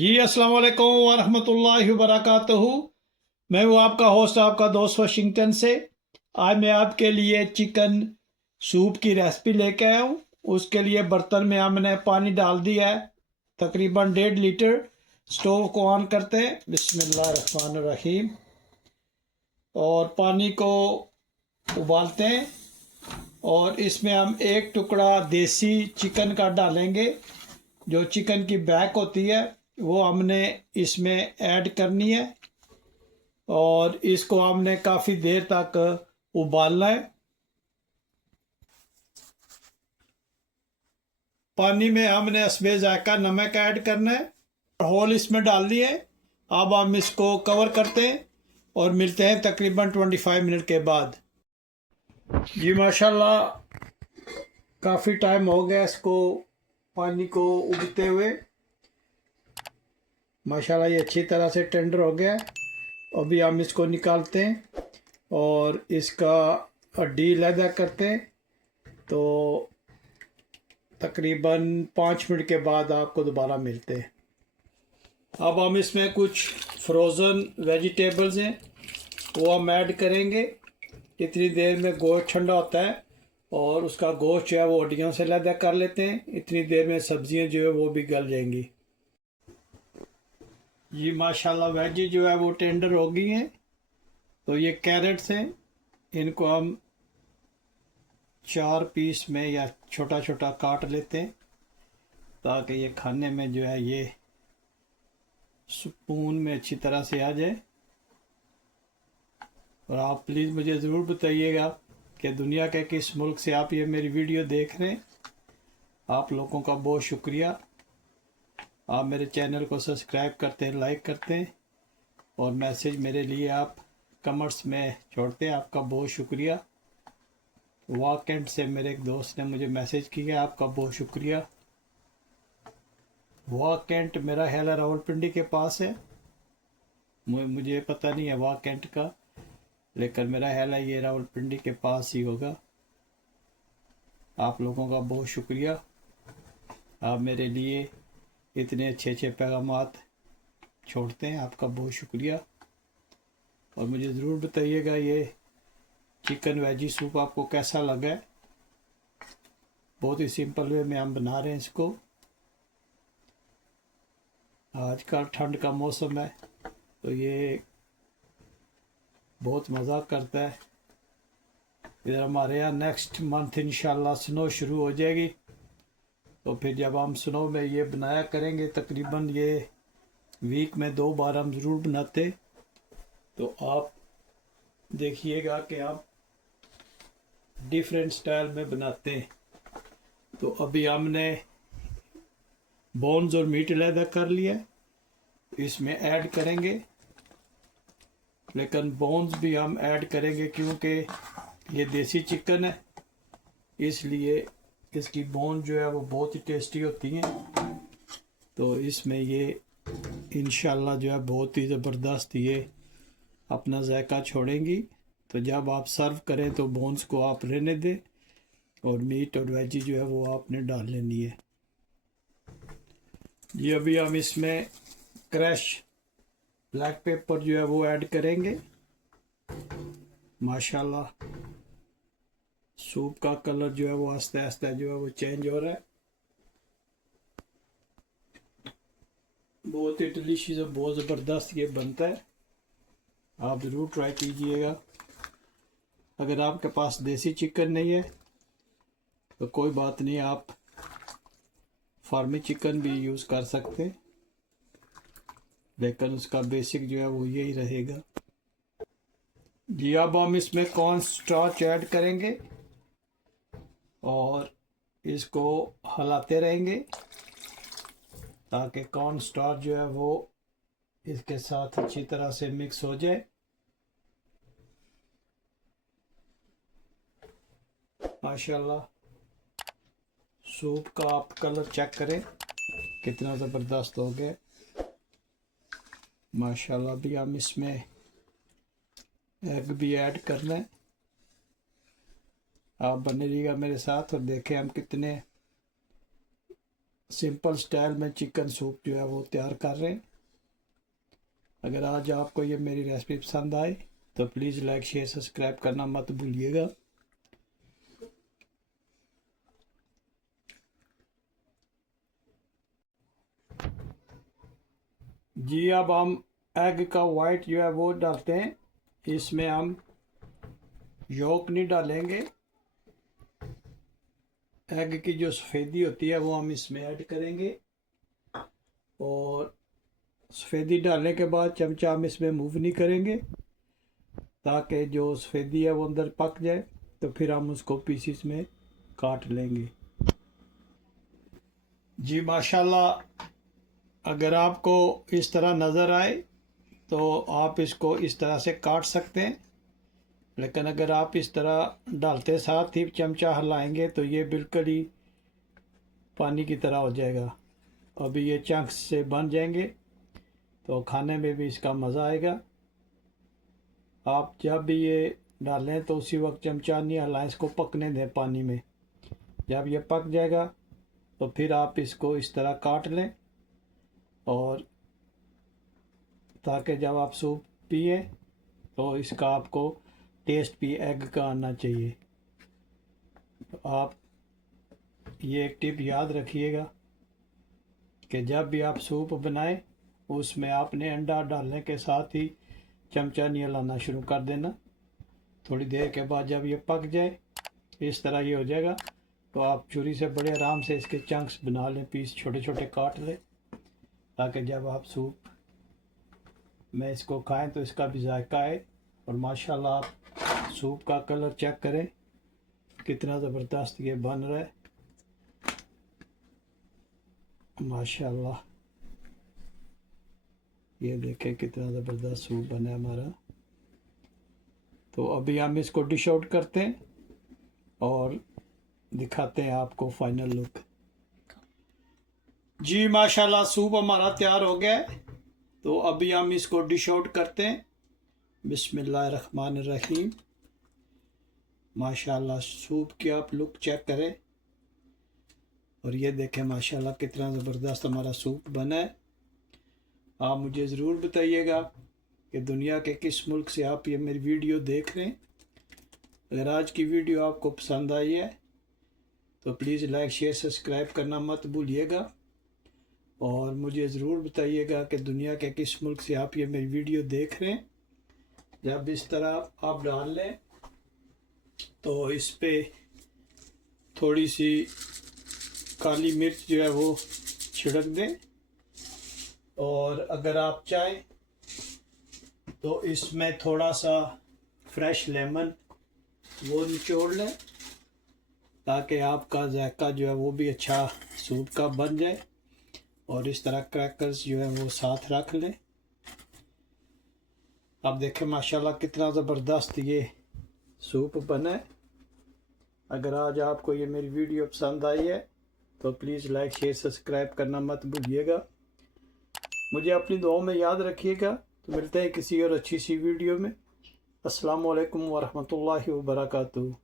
जी अस्सलाम वालेकुम वरहमतुल्लाहि वबरकातुहू। मैं हूँ आपका होस्ट, आपका दोस्त वाशिंगटन से। आज मैं आपके लिए चिकन सूप की रेसिपी लेके आया हूँ। उसके लिए बर्तन में हमने पानी डाल दिया है, तकरीबन 1.5 लीटर। स्टोव को ऑन करते हैं, बिस्मिल्लाहिर्रहमानिर्रहीम, और पानी को उबालते हैं। और इसमें हम एक टुकड़ा देसी चिकन का डालेंगे। जो चिकन की बैक होती है वो हमने इसमें ऐड करनी है, और इसको हमने काफ़ी देर तक उबालना है। पानी में हमने हस्बे जायका नमक ऐड करना है, होल इसमें डाल दिए। अब हम इसको कवर करते हैं और मिलते हैं तकरीबन 25 मिनट के बाद। जी माशाल्लाह, काफ़ी टाइम हो गया इसको पानी को उबलते हुए। माशाल्लाह ये अच्छी तरह से टेंडर हो गया है। अभी हम इसको निकालते हैं और इसका हड्डी अलग करते हैं। तो तकरीबन 5 मिनट के बाद आपको दोबारा मिलते हैं। अब हम इसमें कुछ फ्रोज़न वेजिटेबल्स हैं वो हम ऐड करेंगे। इतनी देर में गोश्त ठंडा होता है और उसका गोश्त जो है वो हड्डियों से अलग कर लेते हैं। इतनी देर में सब्जियां जो है वो भी गल जाएंगी। ये माशाल्लाह वेजी जो है वो टेंडर हो गई हैं। तो ये कैरेट्स हैं, इनको हम 4 पीस में या छोटा छोटा काट लेते हैं ताकि ये खाने में जो है ये स्पून में अच्छी तरह से आ जाए। और आप प्लीज़ मुझे ज़रूर बताइएगा कि दुनिया के किस मुल्क से आप ये मेरी वीडियो देख रहे हैं। आप लोगों का बहुत शुक्रिया। आप मेरे चैनल को सब्सक्राइब करते हैं, लाइक करते हैं, और मैसेज मेरे लिए आप कमेंट्स में छोड़ते हैं। आपका बहुत शुक्रिया। वाकेंट से मेरे एक दोस्त ने मुझे मैसेज किया, आपका बहुत शुक्रिया। वाकेंट मेरा ख्याल है रावलपिंडी के पास है, मुझे पता नहीं है वाकेंट का, लेकिन मेरा ख्याल है ये रावलपिंडी के पास ही होगा। आप लोगों का बहुत शुक्रिया। आप मेरे लिए इतने अच्छे अच्छे पैगामात छोड़ते हैं, आपका बहुत शुक्रिया। और मुझे ज़रूर बताइएगा ये चिकन वेजी सूप आपको कैसा लगा है। बहुत ही सिंपल वे में हम बना रहे हैं इसको। आजकल ठंड का मौसम है तो ये बहुत मज़ा करता है। इधर हमारे यहाँ नेक्स्ट मंथ इंशाल्लाह स्नो शुरू हो जाएगी, तो फिर जब हम स्नो में ये बनाया करेंगे, तकरीबन ये वीक में 2 बार हम ज़रूर बनाते। तो आप देखिएगा कि आप डिफरेंट स्टाइल में बनाते हैं। तो अभी हमने बोन्स और मीट अलग कर लिया, इसमें ऐड करेंगे। लेकिन बोन्स भी हम ऐड करेंगे क्योंकि ये देसी चिकन है, इसलिए इसकी बोन जो है वो बहुत ही टेस्टी होती हैं। तो इसमें ये इंशाल्लाह जो है बहुत ही ज़बरदस्त ये अपना जायका छोड़ेंगी। तो जब आप सर्व करें तो बोन्स को आप रहने दें और मीट और वेजी जो है वो आपने डाल लेनी है। ये अभी हम इसमें क्रश ब्लैक पेपर जो है वो ऐड करेंगे। माशाल्लाह सूप का कलर जो है वो आस्ते आस्ते जो है वो चेंज हो रहा है। बहुत ही डिलीशियस और बहुत ज़बरदस्त ये बनता है। आप ज़रूर ट्राई कीजिएगा। अगर आपके पास देसी चिकन नहीं है तो कोई बात नहीं, आप फार्मी चिकन भी यूज़ कर सकते हैं, लेकिन उसका बेसिक जो है वो यही रहेगा। जी अब हम इसमें कॉर्न स्टार्च ऐड करेंगे और इसको हिलाते रहेंगे ताकि कॉर्न स्टार्च जो है वो इसके साथ अच्छी तरह से मिक्स हो जाए। माशाल्लाह सूप का आप कलर चेक करें कितना ज़बरदस्त हो गया। माशाल्लाह भी हम इसमें एग भी ऐड करना है। आप बने रहिएगा मेरे साथ और देखें हम कितने सिंपल स्टाइल में चिकन सूप जो है वो तैयार कर रहे हैं। अगर आज आपको ये मेरी रेसिपी पसंद आए तो प्लीज़ लाइक शेयर सब्सक्राइब करना मत भूलिएगा। जी अब हम एग का वाइट जो है वो डालते हैं। इसमें हम योक नहीं डालेंगे, एग की जो सफ़ेदी होती है वो हम इसमें ऐड करेंगे। और सफ़ेदी डालने के बाद चमचा हम इसमें मूव नहीं करेंगे ताकि जो सफ़ेदी है वो अंदर पक जाए, तो फिर हम उसको पीसीस में काट लेंगे। जी माशाल्लाह, अगर आपको इस तरह नज़र आए तो आप इसको इस तरह से काट सकते हैं, लेकिन अगर आप इस तरह डालते साथ ही चमचा हिलाएंगे तो ये बिल्कुल ही पानी की तरह हो जाएगा। अभी ये चंक्स से बन जाएंगे तो खाने में भी इसका मज़ा आएगा। आप जब भी ये डालें तो उसी वक्त चमचा नहीं हिलाएं, इसको पकने दें पानी में। जब ये पक जाएगा तो फिर आप इसको इस तरह काट लें, और ताकि जब आप सूप पिए तो इसका आपको टेस्ट भी एग का आना चाहिए। आप ये एक टिप याद रखिएगा कि जब भी आप सूप बनाएं उसमें आपने अंडा डालने के साथ ही चमचा नहीं हिलाना शुरू कर देना। थोड़ी देर के बाद जब ये पक जाए इस तरह ये हो जाएगा तो आप छुरी से बड़े आराम से इसके चंक्स बना लें, पीस छोटे छोटे काट लें, ताकि जब आप सूप में इसको खाएं तो इसका भी जायका आए। और माशाल्लाह आप सूप का कलर चेक करें कितना ज़बरदस्त ये बन रहा है, माशाल्लाह। ये देखें कितना ज़बरदस्त सूप बना है हमारा। तो अभी हम इसको डिश आउट करते हैं और दिखाते हैं आपको फाइनल लुक। जी माशाल्लाह सूप हमारा तैयार हो गया है, तो अभी हम इसको डिश आउट करते हैं। बिस्मिल्लाहिर्रहमानिर्रहीम। माशाल्लाह सूप की आप लुक चेक करें, और ये देखें माशाल्लाह कितना ज़बरदस्त हमारा सूप बना है। आप मुझे ज़रूर बताइएगा कि दुनिया के किस मुल्क से आप ये मेरी वीडियो देख रहे हैं। अगर आज की वीडियो आपको पसंद आई है तो प्लीज़ लाइक शेयर सब्सक्राइब करना मत भूलिएगा, और मुझे ज़रूर बताइएगा कि दुनिया के किस मुल्क से आप ये मेरी वीडियो देख रहे हैं। जब इस तरह आप डाल लें तो इस पे थोड़ी सी काली मिर्च जो है वो छिड़क दें, और अगर आप चाहें तो इसमें थोड़ा सा फ्रेश लेमन वो निचोड़ लें, ताकि आपका जायका जो है वो भी अच्छा सूप का बन जाए। और इस तरह क्रैकर्स जो है वो साथ रख लें। आप देखें माशाल्लाह कितना ज़बरदस्त ये सूप बना है। अगर आज आपको ये मेरी वीडियो पसंद आई है तो प्लीज़ लाइक शेयर सब्सक्राइब करना मत भूलिएगा। मुझे अपनी दुआओं में याद रखिएगा। तो मिलते हैं किसी और अच्छी सी वीडियो में। अस्सलाम वालेकुम वरहमतुल्लाहि वबरकातुहू।